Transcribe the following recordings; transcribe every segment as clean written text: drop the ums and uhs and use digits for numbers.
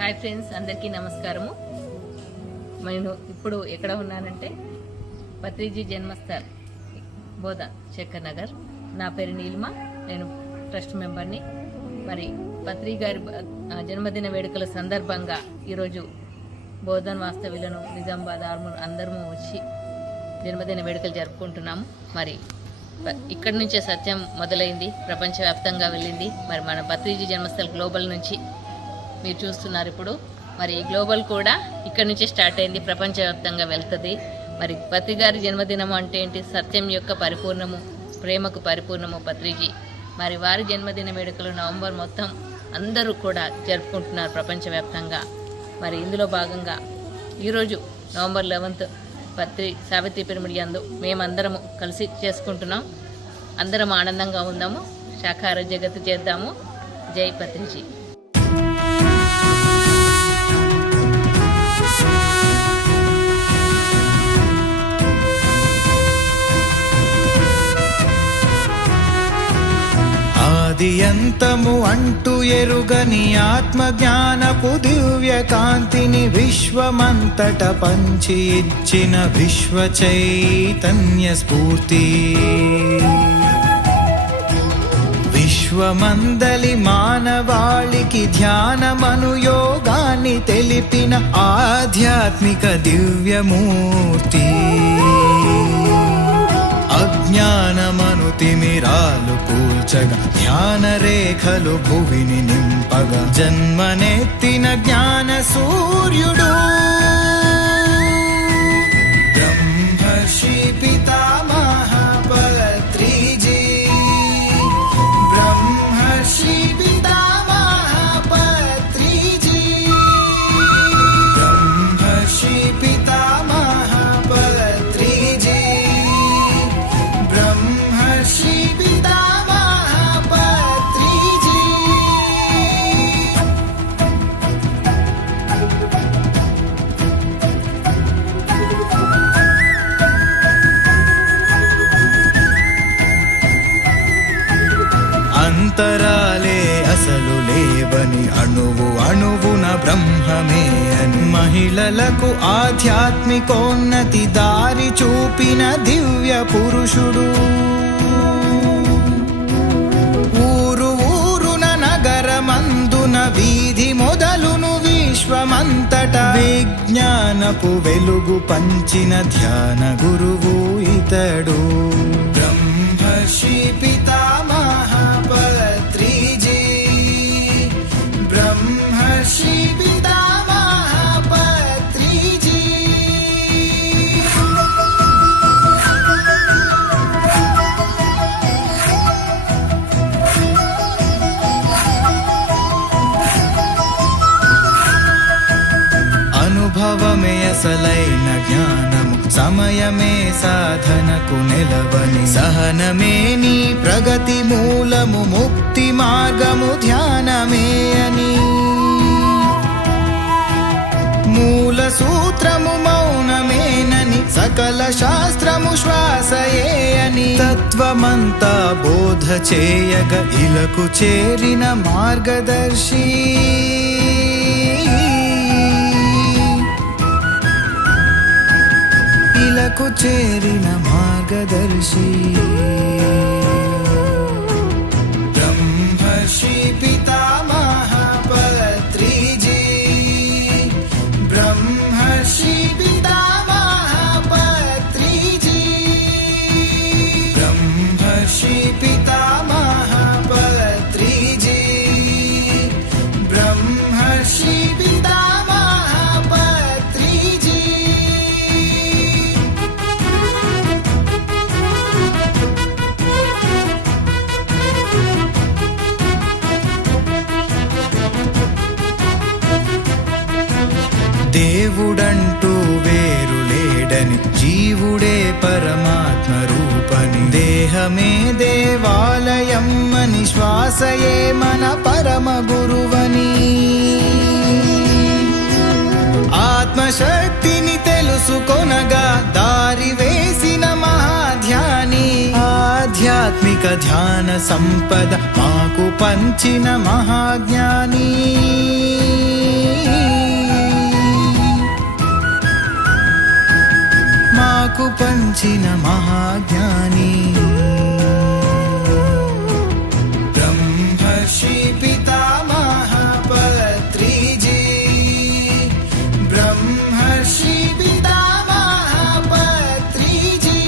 Hi friends, అందరికీ నమస్కారము. నేను ఇప్పుడు ఎక్కడ ఉన్నానంటే పత్రిజీ జన్మస్థల్ బోధ శేఖర్ నగర్. నా పేరు నీలిమ, నేను ట్రస్ట్ మెంబర్ని. మరి పత్రి గారి జన్మదిన వేడుకల సందర్భంగా ఈరోజు బోధన్ వాస్తవ్యులను నిజామాబాద్ ఆర్మూర్ అందరము వచ్చి జన్మదిన వేడుకలు జరుపుకుంటున్నాము. మరి ఇక్కడి నుంచే సత్యం మొదలైంది, ప్రపంచవ్యాప్తంగా వెళ్ళింది. మరి మన పత్రిజీ జన్మస్థల్ గ్లోబల్ నుంచి మీరు చూస్తున్నారు ఇప్పుడు. మరి గ్లోబల్ కూడా ఇక్కడ నుంచే స్టార్ట్ అయింది, ప్రపంచవ్యాప్తంగా వెళ్తుంది. మరి పత్రి గారి జన్మదినం అంటే ఏంటి? సత్యం యొక్క పరిపూర్ణము, ప్రేమకు పరిపూర్ణము పత్రిజీ. మరి వారి జన్మదిన వేడుకలు నవంబర్ మొత్తం అందరూ కూడా జరుపుకుంటున్నారు ప్రపంచవ్యాప్తంగా. మరి ఇందులో భాగంగా ఈరోజు నవంబర్ 11 పత్రి సావిత్రి పిరమిడ్ యందు మేమందరము కలిసి చేసుకుంటున్నాం. అందరం ఆనందంగా ఉందాము, శాఖాహార జగత్తు చేద్దాము. జై పత్రిజీ. ఆదియంతము అంటూ ఎరుగని ఆత్మజ్ఞానపు దివ్య కాంతిని విశ్వమంతట పంచి ఇచ్చిన విశ్వ చైతన్య స్ఫూర్తి. విశ్వమందలి మానవాళికి ధ్యానమను యోగాన్ని తెలిపిన ఆధ్యాత్మిక దివ్యమూర్తి. అజ్ఞానమను తిమిరాలు కూల్చగా జ్ఞాన రేఖలు భువిని నింపగా జన్మనెత్తిన జ్ఞాన సూర్యుడు బ్రహ్మర్షి పితామహ పత్రిజీ. బ్రహ్మర్షి పితామహ పత్రిజీ. బ్రహ్మర్షి పితామహ పత్రిజీ. బ్రహ్మర్షి పితామహ పత్రిజీ. అంతరాలే అసలు లేవని, అణువు అణువున బ్రహ్మమే అని మహిళలకు ఆధ్యాత్మికోన్నతి దారి చూపిన దివ్య పురుషుడు. ఊరు ఊరున నగరమందున వీధి మొదలును విశ్వమంతట విజ్ఞానపు వెలుగు పంచిన ధ్యాన గురువు ఇతడు. బ్రహ్మర్షి పితామహ పత్రిజీ. బ్రహ్మర్షి పితామహ పత్రిజీ. అనుభవమే అసలైన జ్ఞానము, సమయమే సాధనకు నిలవని, సహనమే నీ ప్రగతి మూలము, ముక్తి మార్గము ధ్యానమే అని. మూల సూత్రము మౌనమేనని, సకల శాస్త్రము శ్వాసయే అని, తత్వమంతా బోధ చేయగ ఇలకు చేరిన మార్గదర్శి. ఇలకు చేరిన మార్గదర్శి. బ్రహ్మర్షి పితామహ పత్రిజీ. బ్రహ్మర్షి పితామహ పత్రిజీ. బ్రహ్మర్షి పితామహ పత్రిజీ. బ్రహ్మర్షి పితామహ పత్రిజీ. దేవుడంటూ వేరు లేడని, జీవుడే పరమాత్మ రూపని, దేహమే దేవాలయం అని, శ్వాసయే మన పరమ గురువని, ఆత్మశక్తిని తెలుసుకొనగా దారి వేసిన మహాధ్యాని, ఆధ్యాత్మిక ధ్యాన సంపద మాకు పంచిన మహాజ్ఞాని. పంచిన మహాజ్ఞాని బ్రహ్మర్షి పితామహ పత్రిజీ బ్రహ్మర్షి పితామహ పత్రిజీ.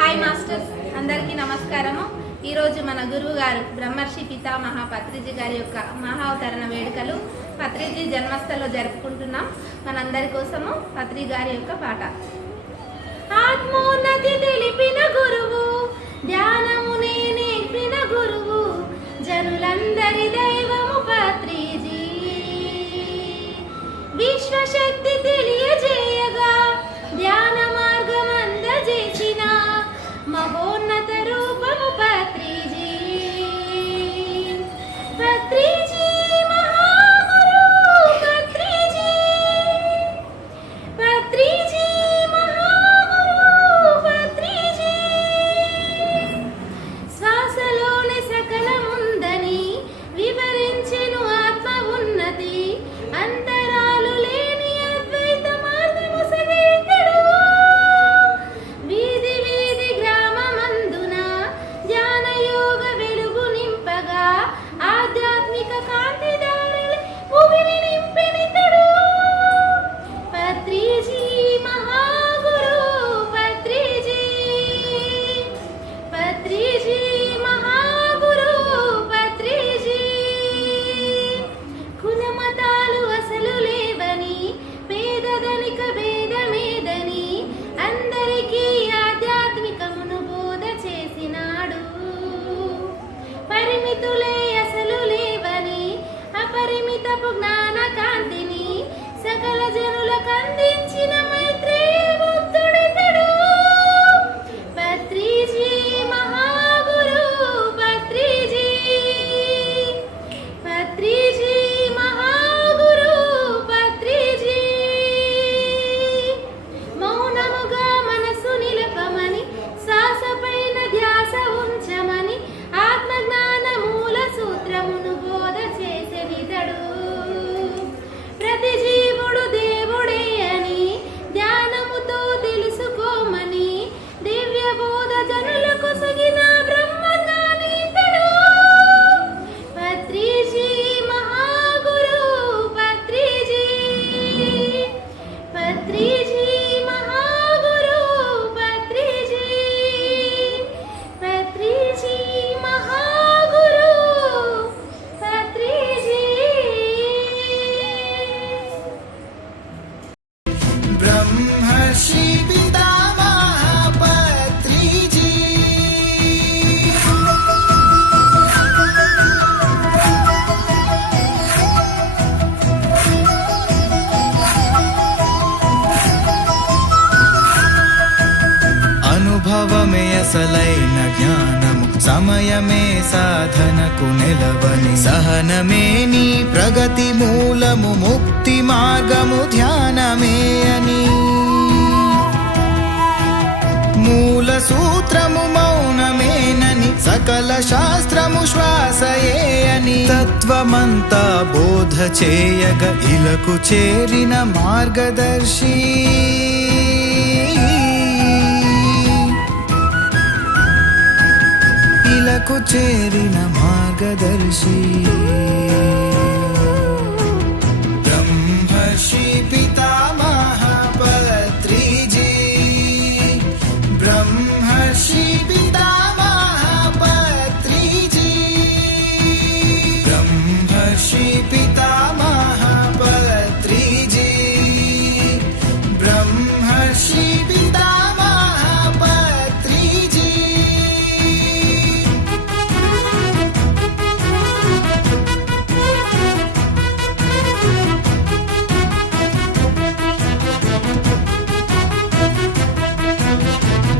హాయ్ మాస్టర్స్, అందరికీ నమస్కారము. ఈరోజు మన గురువు గారు బ్రహ్మర్షి పితామహ పత్రిజీ గారి యొక్క మహావతరణ వేడుకలు పత్రిజీ జన్మస్థలో జరుపుకుంటున్నాం. మనందరి కోసము పత్రి గారి యొక్క పాట. ఆత్మోన్నతి తెలిపిన గురువు, ధ్యానమునే నేర్పిన గురువు, జనులందరి దైవము పత్రిజీ. విశ్వశక్తి తెలియజేయగా ధ్యాన మార్గం అందజేసిన మహోన్నత రూపము పత్రిజీ. పత్రిజీ మహాగురు పత్రిజీ, పత్రిజీ మహాగురు పత్రిజీ. శ్వాసలోని సకలముందని వివరించెను ఆత్మ ఉన్నతి, అంతరాలు లేని అద్వైత మార్గము సగేతడు. వీధి వీధి గ్రామమందున ధ్యాన యోగ వెలుగు నింపగా ఆధ్యాత్మిక కాంతి దారులు భూమిని నింపెనితడు. పత్రిజీ మహాగురు పత్రిజీ, పత్రిజీ మహాగురు పత్రిజీ. కులమతాలు అసలు లేవని, పేదధనిక భేదమేదని అందరికీ ఆధ్యాత్మికమును బోధ చేసినాడు. పరిమితులే అసలు లేవని, అపరిమితపు జ్ఞాన కాంతిని సకల జనులకు అందించిన మైత్రేయ బుద్ధుడితడు. పత్రిజీ మహాగురు పత్రిజీ, పత్రిజీ మహాగురు పత్రిజీ. మౌనముగా మనసు నిలపమని, శ్వాసపైన ధ్యాస ఉంచమని ఆత్మజ్ఞాన మూల సూత్రమును బోధ చేసెనితడు. ప్రతి జీవుడు దేవుడే అని ధ్యానముతో తెలుసుకోమని దివ్య బోధ జనులకు సగిన బ్రహ్మజ్ఞానితడు. పత్రిజీ మహాగురు పత్రిజీ, పత్రిజీ మహాగురు పత్రిజీ, పత్రిజీ మహాగురు పత్రిజీ. బ్రహ్మర్షి పితామహ పత్రిజీ అనుభవమే అసలైన జ్ఞానము, సమయమే సాధనకు నిలవని, సహనమే నీ ప్రగతి మూలము, ముక్తి మార్గము ధ్యానమే అని. మూల సూత్రము మౌనమేనని, సకల శాస్త్రము శ్వాసయే అని, తత్వమంతా బోధ చేయగ ఇలకు చేరిన మార్గదర్శి. ఇలకు చేరిన మార్గదర్శి. బ్రహ్మర్షి పితామహ పత్రిజీ, బ్రహ్మర్షి పితామహ పత్రిజీ, బ్రహ్మర్షి పితామహ పత్రిజీ, బ్రహ్మర్షి పితామహ పత్రిజీ.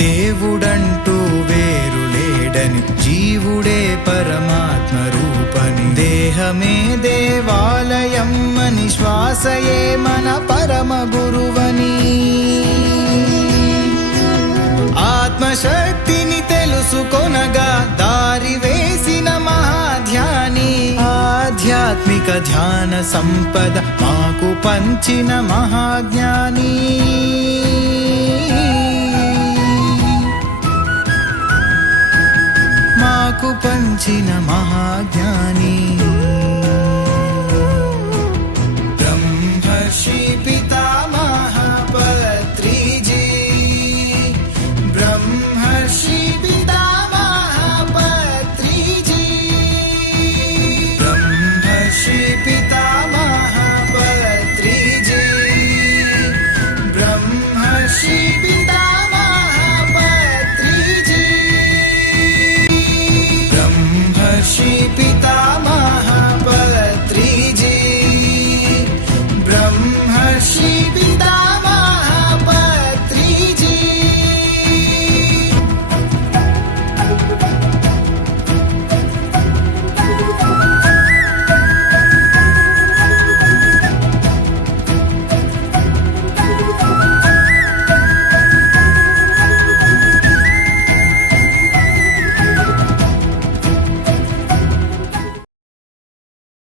దేవుడంటూ వేరు లేడని, జీవుడే పరమాత్మ రూపని, దేహమే దేవాలయం అని, శ్వాసయే మన పరమ గురువని, ఆత్మశక్తిని తెలుసుకొనగా దారి వేసిన మహాధ్యాని, ఆధ్యాత్మిక ధ్యాన సంపద మాకు పంచిన మహాజ్ఞాని. మాకు పంచిన మహాజ్ఞాని